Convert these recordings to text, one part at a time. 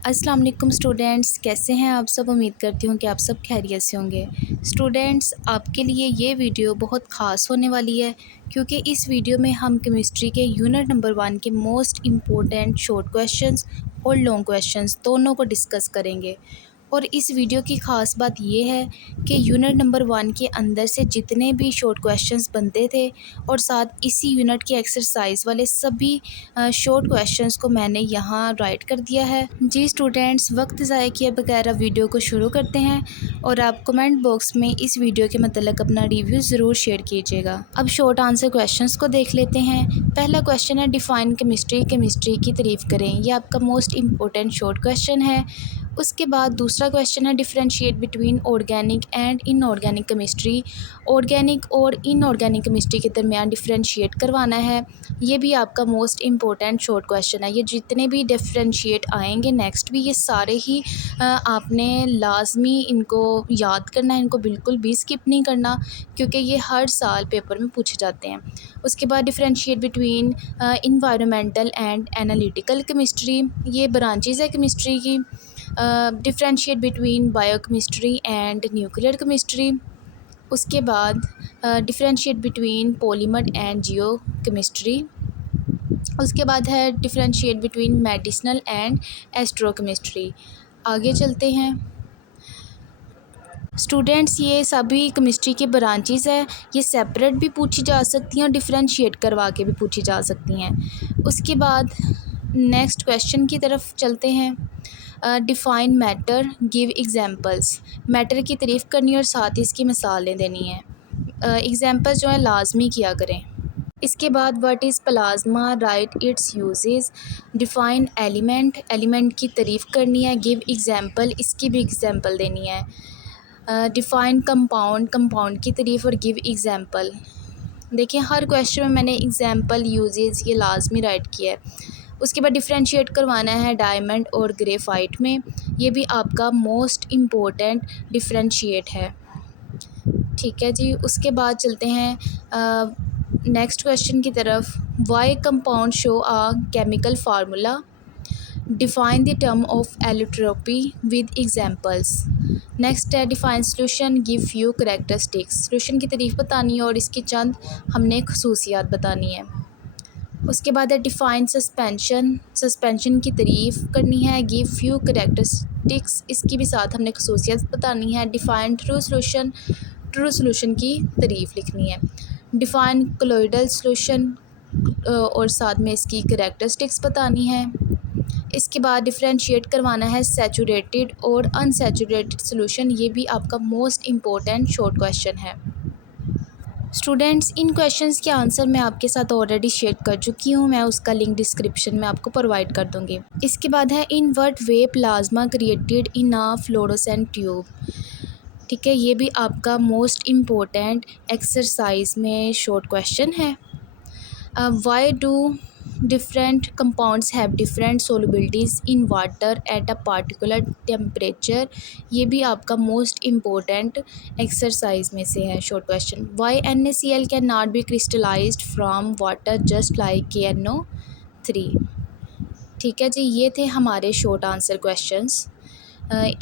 अस्सलाम वालेकुम स्टूडेंट्स, कैसे हैं आप सब। उम्मीद करती हूँ कि आप सब खैरियत से होंगे। स्टूडेंट्स, आपके लिए ये वीडियो बहुत ख़ास होने वाली है क्योंकि इस वीडियो में हम केमिस्ट्री के यूनिट नंबर 1 के मोस्ट इम्पोर्टेंट शॉर्ट क्वेश्चंस और लॉन्ग क्वेश्चंस दोनों को डिस्कस करेंगे। और इस वीडियो की ख़ास बात ये है कि यूनिट नंबर 1 के अंदर से जितने भी शॉर्ट क्वेश्चंस बनते थे और साथ इसी यूनिट के एक्सरसाइज वाले सभी शॉर्ट क्वेश्चंस को मैंने यहाँ राइट कर दिया है। जी स्टूडेंट्स, वक्त ज़ाया किए बगैर वीडियो को शुरू करते हैं और आप कमेंट बॉक्स में इस वीडियो के मतलब अपना रिव्यू ज़रूर शेयर कीजिएगा। अब शॉर्ट आंसर क्वेश्चंस को देख लेते हैं। पहला क्वेश्चन है डिफ़ाइन केमिस्ट्री, केमिस्ट्री की तारीफ़ करें। ये आपका मोस्ट इम्पोर्टेंट शॉर्ट क्वेश्चन है। उसके बाद दूसरा क्वेश्चन है differentiate between organic and inorganic chemistry. Organic और इनऑर्गेनिक केमिस्ट्री के दरमियान डिफरेंशिएट करवाना है। ये भी आपका मोस्ट इम्पोर्टेंट शॉर्ट क्वेश्चन है। ये जितने भी डिफरेंशिएट आएंगे नेक्स्ट भी, ये सारे ही आपने लाजमी इनको याद करना है। इनको बिल्कुल भी स्किप नहीं करना क्योंकि ये हर साल पेपर में पूछे जाते हैं। उसके बाद differentiate between environmental and analytical chemistry. ये ब्रांचेज़ है केमिस्ट्री की। Differentiate between biochemistry and nuclear chemistry. उसके बाद differentiate between polymer and Jio chemistry. उसके बाद है डिफरेंशिएट बिटवीन मेडिसिनल एंड एस्ट्रोकेमिस्ट्री। आगे चलते हैं स्टूडेंट्स, ये सभी केमिस्ट्री की ब्रांचेस है। ये सेपरेट भी पूछी जा सकती हैं और डिफरेंशिएट करवा के भी पूछी जा सकती हैं। उसके बाद नेक्स्ट क्वेश्चन की तरफ चलते हैं। Define matter, give examples. Matter की तारीफ़ करनी और साथ ही इसकी मिसालें देनी है। एग्जांपल्स जो है लाजमी किया करें। इसके बाद what is plasma, right it's uses. Define element, element की तारीफ़ करनी है। गिव एग्जांपल, इसकी भी एग्जांपल देनी है। डिफ़ाइन कंपाउंड, कंपाउंड की तारीफ़ और गिव एग्जांपल। देखिए हर क्वेश्चन में मैंने एग्जांपल, यूजेस ये लाजमी राइट किया है। उसके बाद डिफरेंशिएट करवाना है डायमंड और ग्रेफाइट में। ये भी आपका मोस्ट इम्पोर्टेंट डिफरेंशिएट है। ठीक है जी। उसके बाद चलते हैं नेक्स्ट क्वेश्चन की तरफ। Why compound show a chemical formula. Define the term of allotropy with examples. Next है define solution, give few characteristics. Solution की तारीफ़ बतानी है और इसकी चंद हमने खसूसियात बतानी है। उसके बाद है डिफ़ाइन सस्पेंशन, सस्पेंशन की तारीफ़ करनी है। गिव फ्यू करैक्टरिस्टिक्स, इसकी भी साथ हमने खसूसियात बतानी है। Define true solution, true solution की तारीफ़ लिखनी है। डिफ़ाइन कोलोइडल सोल्यूशन और साथ में इसकी करैक्टरिस्टिक्स बतानी है। इसके बाद डिफरेंशिएट करवाना है सैचुरेटेड और अनसैचुरेटेड सोल्यूशन। ये भी आपका मोस्ट इम्पोर्टेंट शॉर्ट क्वेश्चन है। स्टूडेंट्स, इन क्वेश्चंस के आंसर मैं आपके साथ ऑलरेडी शेयर कर चुकी हूँ। मैं उसका लिंक डिस्क्रिप्शन में आपको प्रोवाइड कर दूँगी। इसके बाद है in what way plasma created in a fluorescent tube. ठीक है, ये भी आपका मोस्ट इम्पोर्टेंट एक्सरसाइज में शॉर्ट क्वेश्चन है। Why do different compounds have different solubilities in water at a particular temperature। ये भी आपका मोस्ट इम्पोर्टेंट एक्सरसाइज में से है short question. Why NaCl can not be crystallised from water just like KNO3। ठीक है जी, ये थे हमारे शॉर्ट आंसर क्वेश्चंस।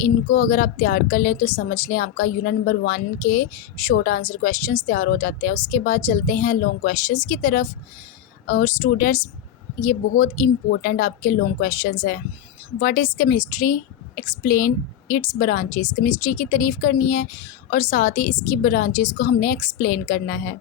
इनको अगर आप तैयार कर लें तो समझ लें आपका यूनिट नंबर 1 के शॉर्ट आंसर क्वेश्चंस तैयार हो जाते हैं। उसके बाद चलते हैं लॉन्ग क्वेश्चंस की तरफ। और स्टूडेंट्स, ये बहुत इम्पोर्टेंट आपके लॉन्ग क्वेश्चंस हैं। What is chemistry, explain it's branches. Chemistry की तारीफ़ करनी है और साथ ही इसकी ब्रांचेस को हमने एक्सप्लेन करना है।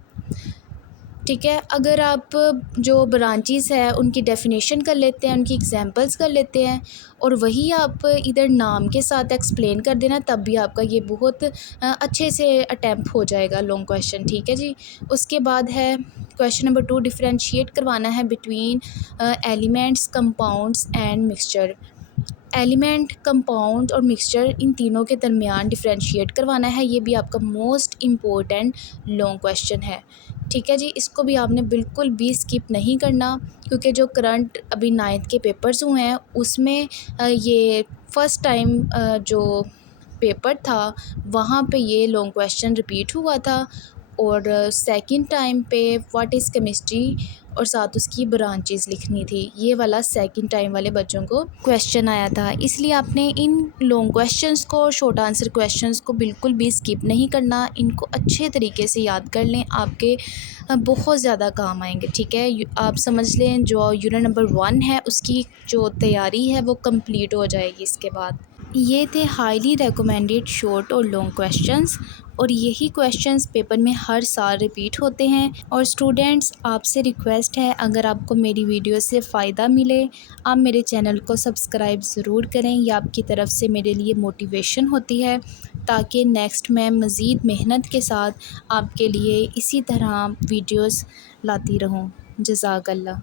ठीक है, अगर आप जो ब्रांचेस है उनकी डेफिनेशन कर लेते हैं, उनकी एग्जांपल्स कर लेते हैं और वही आप इधर नाम के साथ एक्सप्लेन कर देना, तब भी आपका ये बहुत अच्छे से अटैम्प्ट हो जाएगा लॉन्ग क्वेश्चन। ठीक है जी। उसके बाद है क्वेश्चन नंबर 2, डिफरेंशिएट करवाना है between elements, compounds and mixture. Element, compound और मिक्सचर, इन तीनों के दरमियान डिफरेंशिएट करवाना है। ये भी आपका मोस्ट इम्पोर्टेंट लॉन्ग क्वेश्चन है। ठीक है जी, इसको भी आपने बिल्कुल भी स्किप नहीं करना क्योंकि जो करंट अभी 9th के पेपर्स हुए हैं उसमें ये फ़र्स्ट टाइम जो पेपर था वहाँ पे ये लॉन्ग क्वेश्चन रिपीट हुआ था और सेकंड टाइम पे व्हाट इज़ केमिस्ट्री और साथ उसकी ब्रांचेस लिखनी थी। ये वाला सेकंड टाइम वाले बच्चों को क्वेश्चन आया था। इसलिए आपने इन लॉन्ग क्वेश्चंस को, शॉर्ट आंसर क्वेश्चंस को बिल्कुल भी स्किप नहीं करना। इनको अच्छे तरीके से याद कर लें, आपके बहुत ज़्यादा काम आएंगे। ठीक है, आप समझ लें जो यूनिट नंबर 1 है उसकी जो तैयारी है वो कंप्लीट हो जाएगी इसके बाद। ये थे हाईली रिकमेंडेड शॉर्ट और लॉन्ग क्वेश्चंस, और यही क्वेश्चंस पेपर में हर साल रिपीट होते हैं। और स्टूडेंट्स, आपसे रिक्वेस्ट है, अगर आपको मेरी वीडियो से फ़ायदा मिले, आप मेरे चैनल को सब्सक्राइब ज़रूर करें। ये आपकी तरफ से मेरे लिए मोटिवेशन होती है, ताकि नेक्स्ट मैं मज़ीद मेहनत के साथ आपके लिए इसी तरह वीडियोस लाती रहूं। जज़ाकल्लाह।